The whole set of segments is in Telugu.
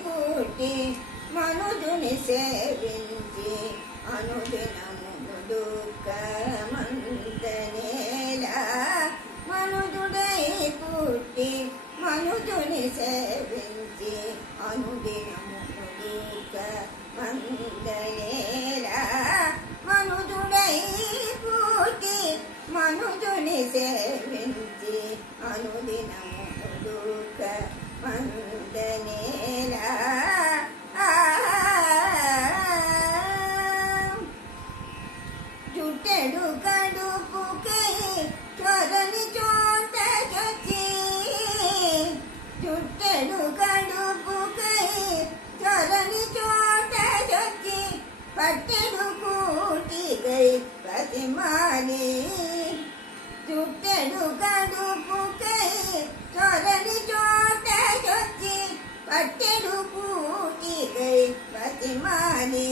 పుట్టి మనుజుని సేవించి అనుదినమును దుఃఖమంతనేలా మనుజుడై పుట్టి మనుజుని సేవించి అనుదినమును దుఃఖమంతనేలా మనుజుడై పుట్టి మనుజుని సేవించి అనుదినమును దుఃఖమంతనేలా జుట్టెడు కడుపుకై చొరని చోట చొచ్చి జుట్టెడు కడుపుకై చొరని చోట చొచ్చి పట్టెడు కూటికై ప్రతిమాని జుట్టెడు కడుపుకై చొరని చోట చొచ్చి పట్టెడు కూటికై ప్రతిమాని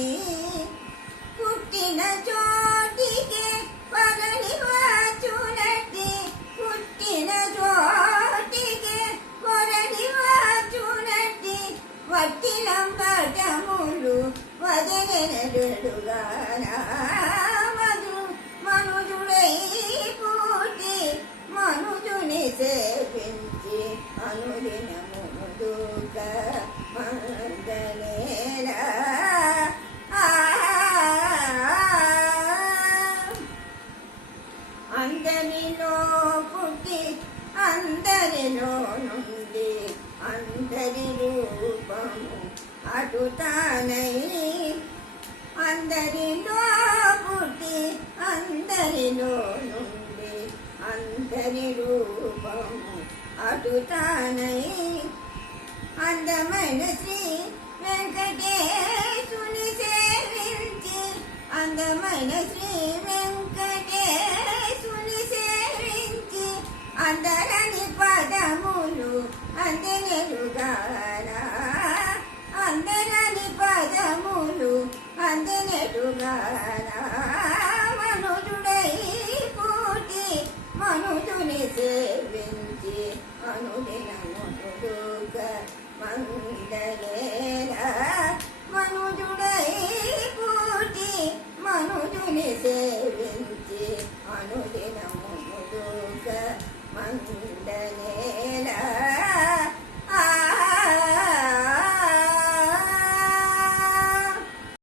పుట్టిన చోటికి పగని వాచునట్టి పుట్టిన చోటికి పొరని వాచునట్టి వట్టిలంబటములు వదలెనడుగానా మనుజుడై పుట్టి మనుజుని సేవించి అనుదినమును దుఃఖమంతనేలా అందరిలో పుట్టి అందరిలో నుండి అందరి రూపము అటు తానై అందరిలో పుట్టి అందరిలో నుండి అందరి రూపము అటు తానై అందమైన శ్రీ వెంకటేశుని సేవించి అందమైన శ్రీ వెంకటేశుని సేవించి అందరని పదములు అందెనెలుగానా అందరని పదములు అందెనెలుగానా మనుజుడై పుట్టి మనుజుని సేవించి అనుదినమును దుఃఖమంతనేలా